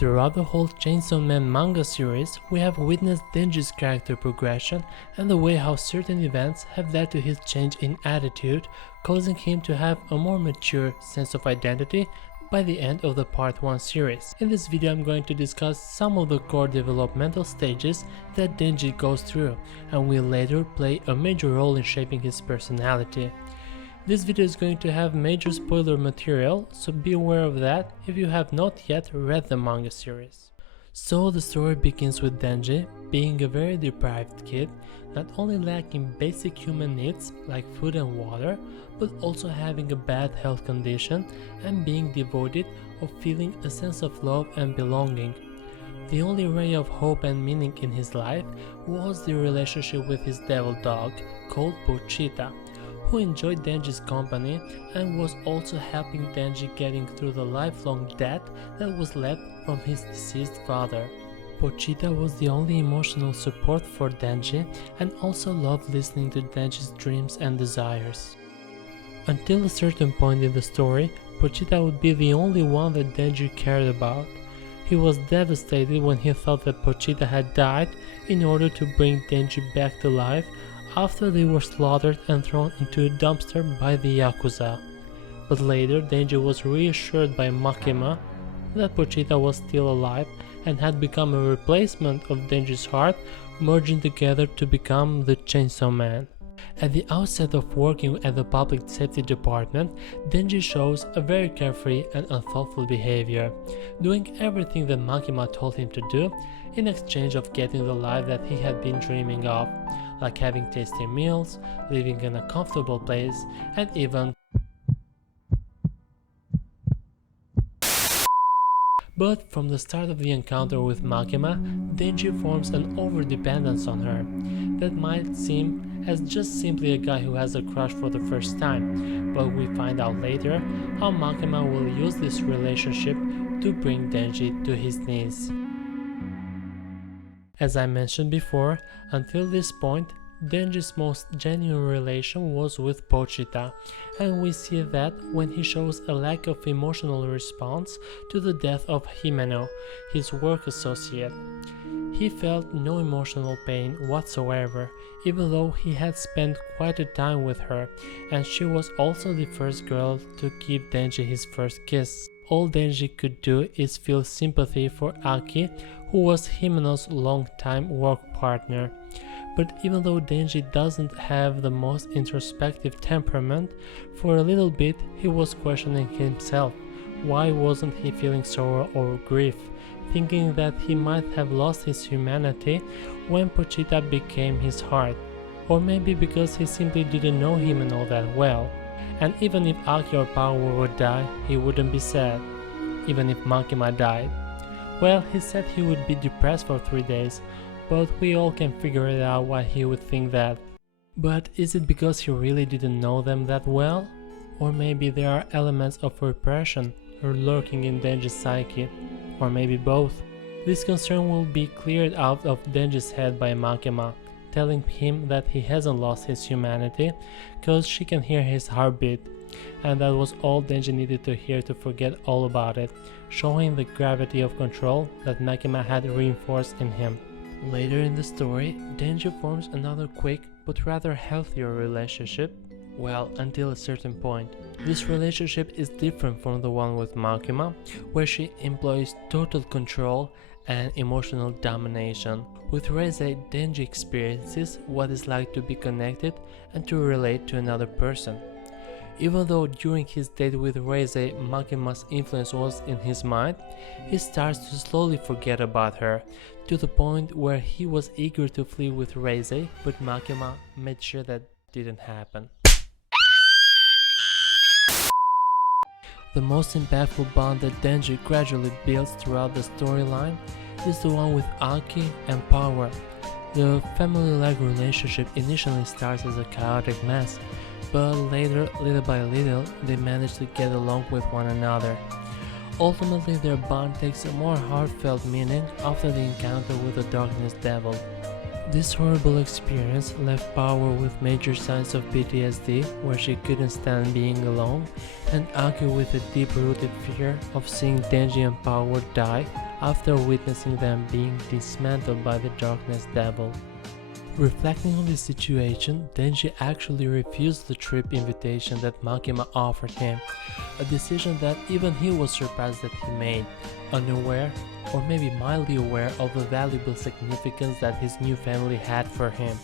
Throughout the whole Chainsaw Man manga series, we have witnessed Denji's character progression and the way how certain events have led to his change in attitude, causing him to have a more mature sense of identity by the end of the Part 1 series. In this video I'm going to discuss some of the core developmental stages that Denji goes through and will later play a major role in shaping his personality. This video is going to have major spoiler material, so be aware of that if you have not yet read the manga series. So the story begins with Denji being a very deprived kid, not only lacking basic human needs like food and water, but also having a bad health condition and being devoid of feeling a sense of love and belonging. The only ray of hope and meaning in his life was the relationship with his devil dog called Pochita, who enjoyed Denji's company and was also helping Denji getting through the lifelong debt that was left from his deceased father. Pochita was the only emotional support for Denji and also loved listening to Denji's dreams and desires. Until a certain point in the story, Pochita would be the only one that Denji cared about. He was devastated when he thought that Pochita had died in order to bring Denji back to life after they were slaughtered and thrown into a dumpster by the Yakuza. But later Denji was reassured by Makima that Pochita was still alive and had become a replacement of Denji's heart, merging together to become the Chainsaw Man. At the outset of working at the public safety department, Denji shows a very carefree and unthoughtful behavior, doing everything that Makima told him to do in exchange of getting the life that he had been dreaming of, like having tasty meals, living in a comfortable place, and even But from the start of the encounter with Makima, Denji forms an overdependence on her that might seem as just simply a guy who has a crush for the first time, but we find out later how Makima will use this relationship to bring Denji to his knees. As I mentioned before, until this point, Denji's most genuine relation was with Pochita, and we see that when he shows a lack of emotional response to the death of Himeno, his work associate. He felt no emotional pain whatsoever, even though he had spent quite a time with her, and she was also the first girl to give Denji his first kiss. All Denji could do is feel sympathy for Aki, who was Himeno's long-time work partner. But even though Denji doesn't have the most introspective temperament, for a little bit he was questioning himself. Why wasn't he feeling sorrow or grief, thinking that he might have lost his humanity when Pochita became his heart? Or maybe because he simply didn't know Himeno that well. And even if Aki or Power would die, he wouldn't be sad, even if Makima died. Well, he said he would be depressed for 3 days, but we all can figure it out why he would think that. But is it because he really didn't know them that well? Or maybe there are elements of repression lurking in Denji's psyche, or maybe both. This concern will be cleared out of Denji's head by Makima, telling him that he hasn't lost his humanity, cause she can hear his heartbeat. And that was all Denji needed to hear to forget all about it, showing the gravity of control that Makima had reinforced in him. Later in the story, Denji forms another quick but rather healthier relationship, well, until a certain point. This relationship is different from the one with Makima, where she employs total control and emotional domination. With Reze, Denji experiences what it's like to be connected and to relate to another person. Even though during his date with Reze, Makima's influence was in his mind, he starts to slowly forget about her, to the point where he was eager to flee with Reze, but Makima made sure that didn't happen. The most impactful bond that Denji gradually builds throughout the storyline is the one with Aki and Power. The family-like relationship initially starts as a chaotic mess, but later, little by little, they manage to get along with one another. Ultimately, their bond takes a more heartfelt meaning after the encounter with the Darkness Devil. This horrible experience left Power with major signs of PTSD, where she couldn't stand being alone, and Aki with a deep-rooted fear of seeing Denji and Power die after witnessing them being dismantled by the Darkness Devil. Reflecting on this situation, Denji actually refused the trip invitation that Makima offered him, a decision that even he was surprised that he made, unaware or maybe mildly aware of the valuable significance that his new family had for him.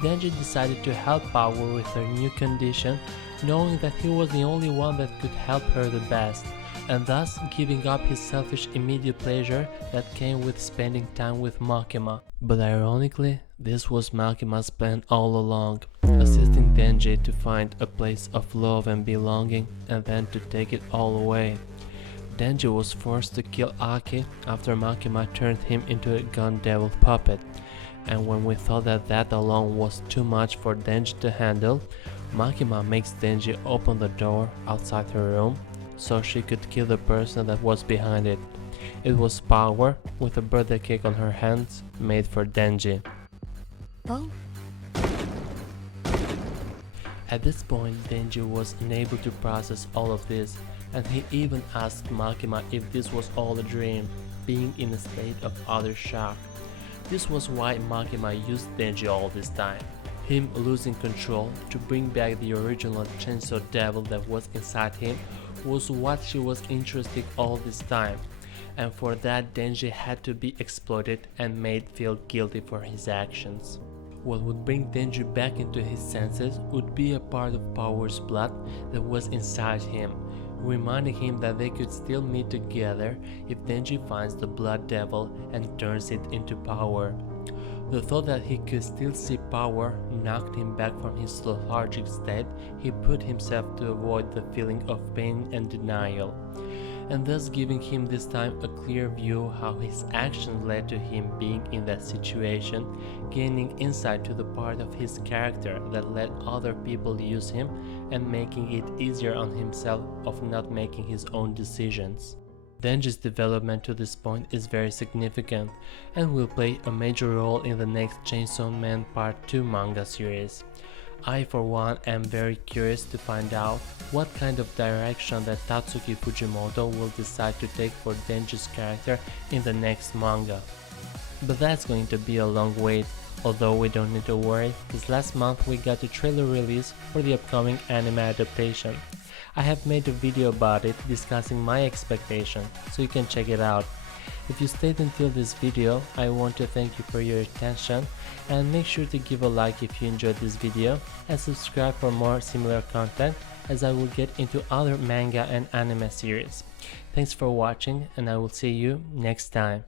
Denji decided to help Power with her new condition, knowing that he was the only one that could help her the best, and thus giving up his selfish immediate pleasure that came with spending time with Makima. But ironically, this was Makima's plan all along, assisting Denji to find a place of love and belonging and then to take it all away. Denji was forced to kill Aki after Makima turned him into a gun devil puppet, and when we thought that that alone was too much for Denji to handle, Makima makes Denji open the door outside her room so she could kill the person that was behind it. It was Power with a birthday cake on her hands made for Denji. Oh? At this point, Denji was unable to process all of this, and he even asked Makima if this was all a dream, being in a state of utter shock. This was why Makima used Denji all this time. Him losing control to bring back the original Chainsaw Devil that was inside him was what she was interested in all this time, and for that Denji had to be exploited and made feel guilty for his actions. What would bring Denji back into his senses would be a part of Power's blood that was inside him, reminding him that they could still meet together if Denji finds the Blood Devil and turns it into Power. The thought that he could still see Power knocked him back from his lethargic state. He put himself to avoid the feeling of pain and denial, and thus giving him this time a clear view how his actions led to him being in that situation, gaining insight to the part of his character that let other people use him and making it easier on himself of not making his own decisions. Denji's development to this point is very significant and will play a major role in the next Chainsaw Man Part 2 manga series. I for one am very curious to find out what kind of direction that Tatsuki Fujimoto will decide to take for Denji's character in the next manga. But that's going to be a long wait, although we don't need to worry, because last month we got the trailer release for the upcoming anime adaptation. I have made a video about it discussing my expectation, so you can check it out. If you stayed until this video, I want to thank you for your attention, and make sure to give a like if you enjoyed this video and subscribe for more similar content, as I will get into other manga and anime series. Thanks for watching, and I will see you next time.